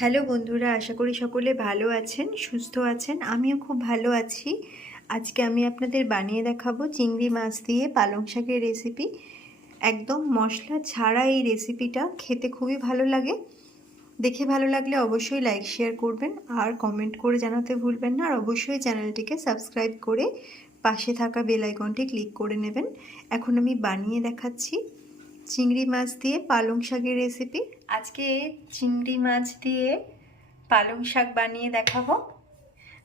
Hello বন্ধুরা, আশা করি সকলে ভালো আছেন, সুস্থ আছেন। আমিও খুব ভালো আছি। আজকে আমি আপনাদের বানিয়ে দেখাবো চিংড়ি মাছ দিয়ে পালং শাকের রেসিপি। একদম মশলা ছাড়া এই রেসিপিটা খেতে খুবই ভালো লাগে। দেখে ভালো লাগলে অবশ্যই লাইক শেয়ার করবেন আর কমেন্ট করে জানাতে ভুলবেন না। আর অবশ্যই চ্যানেলটিকে সাবস্ক্রাইব করে পাশে থাকা বেল আইকনটি ক্লিক করে নেবেন। এখন আমি বানিয়ে দেখাচ্ছি চিংড়ি মাছ দিয়ে পালং শাকের রেসিপি। আজকে চিংড়ি মাছ দিয়ে পালং শাক বানিয়ে দেখাবো।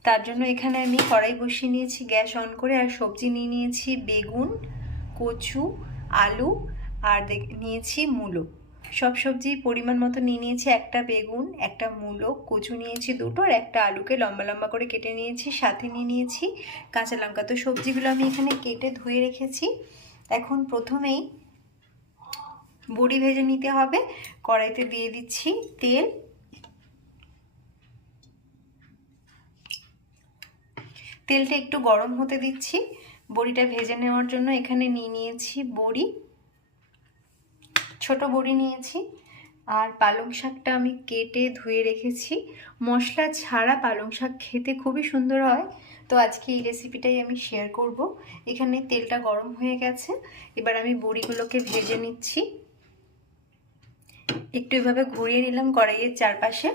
তার জন্য এখানে আমি কড়াই বসিয়ে নিয়েছি গ্যাস অন করে, আর সবজি নিয়ে নিয়েছি বেগুন, কচু, আলু আর নিয়েছি মূলো। সব সবজি পরিমাণ মতো নিয়ে নিয়েছি। একটা বেগুন, একটা মূলো, কচু নিয়েছি দুটো, আর একটা আলুকে লম্বা লম্বা করে কেটে নিয়েছি। সাথে নিয়ে নিয়েছি কাঁচা লঙ্কা। তো সবজিগুলো আমি এখানে কেটে ধুয়ে রেখেছি। এখন প্রথমেই বড়ি ভেজে নিতে হবে। কড়াইতে দিয়ে দিচ্ছি তেল। তেলটা একটু গরম হতে দিচ্ছি বড়িটা ভেজে নেওয়ার জন্য। এখানে নিয়ে নিয়েছি বড়ি, ছোট বড়ি নিয়েছি। আর পালং শাকটা আমি কেটে ধুয়ে রেখেছি। মশলা ছাড়া পালং শাক খেতে খুবই সুন্দর হয়। তো আজকে এই রেসিপিটাই আমি শেয়ার করব। এখানে তেলটা গরম হয়ে গেছে, এবার আমি বড়িগুলোকে ভেজে নিচ্ছি। একটু এভাবে ঘুরিয়ে নিলাম কড়াইয়ের চারপাশে।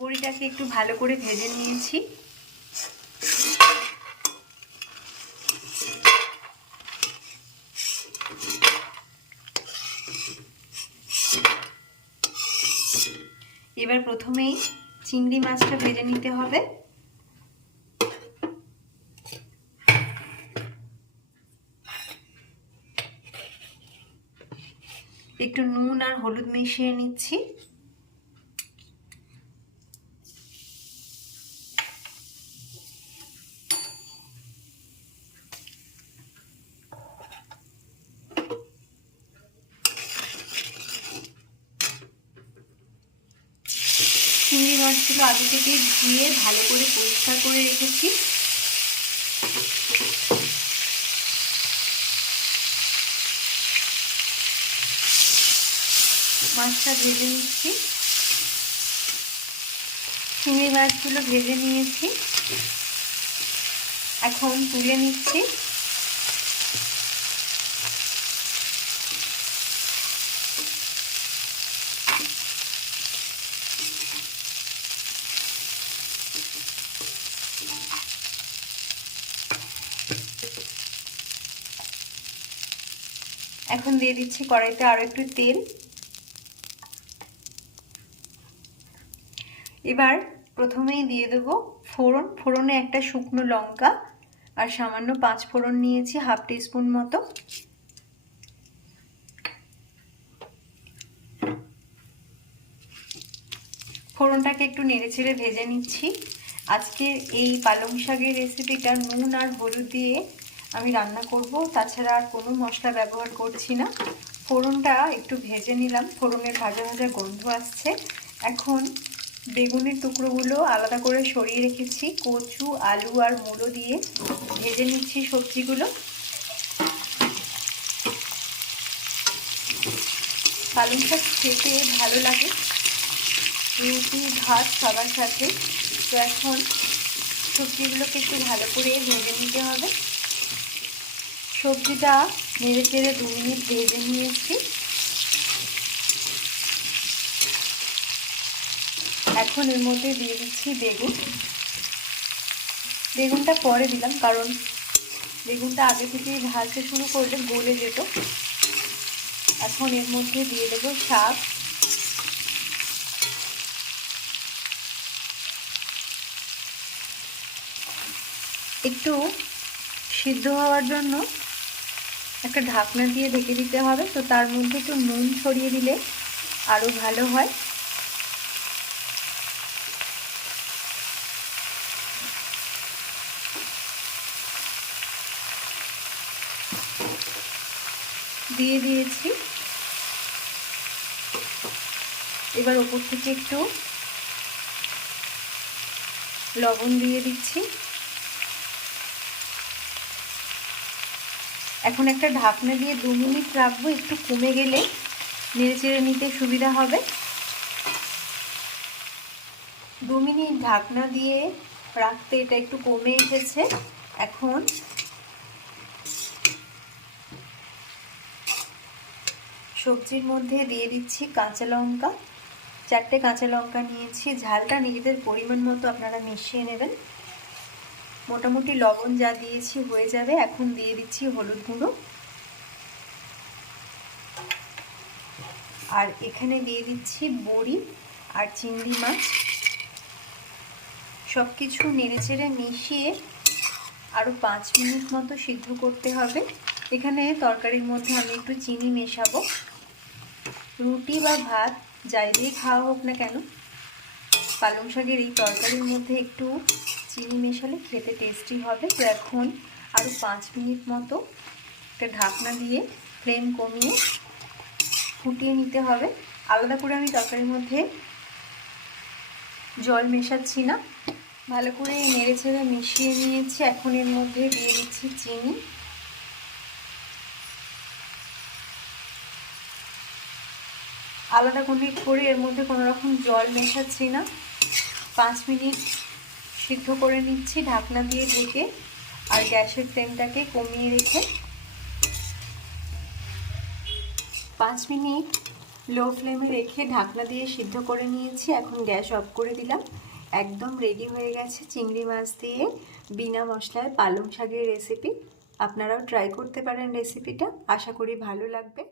বড়িটাকে একটু ভালো করে ভেজে নিয়েছি। এবার প্রথমেই চিংড়ি মাছটা ভেজে নিতে হবে। একটু নুন আর হলুদ মিশিয়ে নিচ্ছি। চিংড়ি মাছগুলো আগে থেকে ধুয়ে ভালো করে পরিষ্কার করে রেখেছি। মাছটা ভেজে নিচ্ছি। চিংড়ি মাছগুলো ভেজে নিয়েছি, এখন তুলে নিচ্ছি। এখন দিয়ে দিচ্ছি কড়াইতে আরো একটু তেল। এবার প্রথমেই দিয়ে দেবো ফোড়ন। ফোড়নে একটা শুকনো লঙ্কা আর সামান্য 5 ফোড়ন নিয়েছি, হাফ টিস্পুন মতো। ফোড়নটাকে একটু নেড়েচেড়ে ভেজে নিচ্ছি। আজকের এই পালং শাকের রেসিপিটা নুন আর হলুদ দিয়ে আমি রান্না করব, তাছাড়া আর কোনো মশলা ব্যবহার করছি না। ফোড়নটা একটু ভেজে নিলাম, ফোড়নের ভাজা ভাজা গন্ধ আসছে। এখন বেগুনের টুকরোগুলো আলাদা করে সরিয়ে রেখেছি। কচু, আলু আর মূলো দিয়ে ভেজে নিচ্ছি সবজিগুলো। পালং শাক খেতে ভালো লাগে রুটি, ভাত সবার সাথে। তো এখন সবজিগুলোকে একটু ভালো করে ভেজে নিতে হবে। সবজিটা নেড়ে চেড়ে 2 মিনিট ভেজে নিয়েছি। এখন এর মধ্যে দিয়ে দিচ্ছি বেগুন। বেগুনটা পরে দিলাম, কারণ বেগুনটা আগে থেকেই ভাজতে শুরু করলে গলে যেত। এখন এর মধ্যে দিয়ে দেবো শাক। একটু সিদ্ধ হওয়ার জন্য একটা ঢাকনা দিয়ে ঢেকে দিতে হবে। তো তার মধ্যে একটু নুন ছড়িয়ে দিলে আরো ভালো হয়। দিয়ে দিয়েছি। এবার ওপর থেকে একটু লবণ দিয়ে দিচ্ছি। এখন একটা ঢাকনা দিয়ে 2 মিনিট রাখবো, একটু কমে গেলে নেড়ে চেড়ে নিতে সুবিধা হবে। 2 মিনিট ঢাকনা দিয়ে রাখতে এটা একটু কমে এসেছে। এখন সবজির মধ্যে দিয়ে দিচ্ছি কাঁচা লঙ্কা। 4টে কাঁচা লঙ্কা নিয়েছি, ঝালটা নিজেদের পরিমাণ মতো আপনারা মিশিয়ে নেবেন। মোটামুটি লবণ যা দিয়েছি হয়ে যাবে। এখন দিয়ে দিচ্ছি হলুদ গুঁড়ো, আর এখানে দিয়ে দিচ্ছি বড়ি আর চিংড়ি মাছ। সব কিছু নেড়েচেড়ে মিশিয়ে আরও 5 মিনিট মতো সিদ্ধ করতে হবে। এখানে তরকারির মধ্যে আমি একটু চিনি মেশাবো। রুটি বা ভাত যাই দিয়ে খাওয়া হোক না কেন, পালং শাকের এই তরকারির মধ্যে একটু চিনি মেশালে খেতে টেস্টি হবে। তো এখন আরও 5 মিনিট মতো একটা ঢাকনা দিয়ে ফ্লেম কমিয়ে ফুটিয়ে নিতে হবে। আলাদা করে আমি তরকারির মধ্যে জল মেশাচ্ছি না, ভালো করে নেড়ে ছেড়ে মিশিয়ে নিয়েছি। এখন এর মধ্যে দিয়ে দিচ্ছি চিনি, আলাদা করে এর মধ্যে কোনো রকম জল মেশাচ্ছি না। 5 মিনিট সিদ্ধ করে নিচ্ছি ঢাকনা দিয়ে ঢেকে, আর গ্যাসের ফ্লেমটাকে কমিয়ে রেখে। 5 মিনিট লো ফ্লেমে রেখে ঢাকনা দিয়ে সিদ্ধ করে নিয়েছি। এখন গ্যাস অফ করে দিলাম। একদম রেডি হয়ে গেছে চিংড়ি মাছ দিয়ে বিনা মশলায় পালং শাকের রেসিপি। আপনারাও ট্রাই করতে পারেন রেসিপিটা, আশা করি ভালো লাগবে।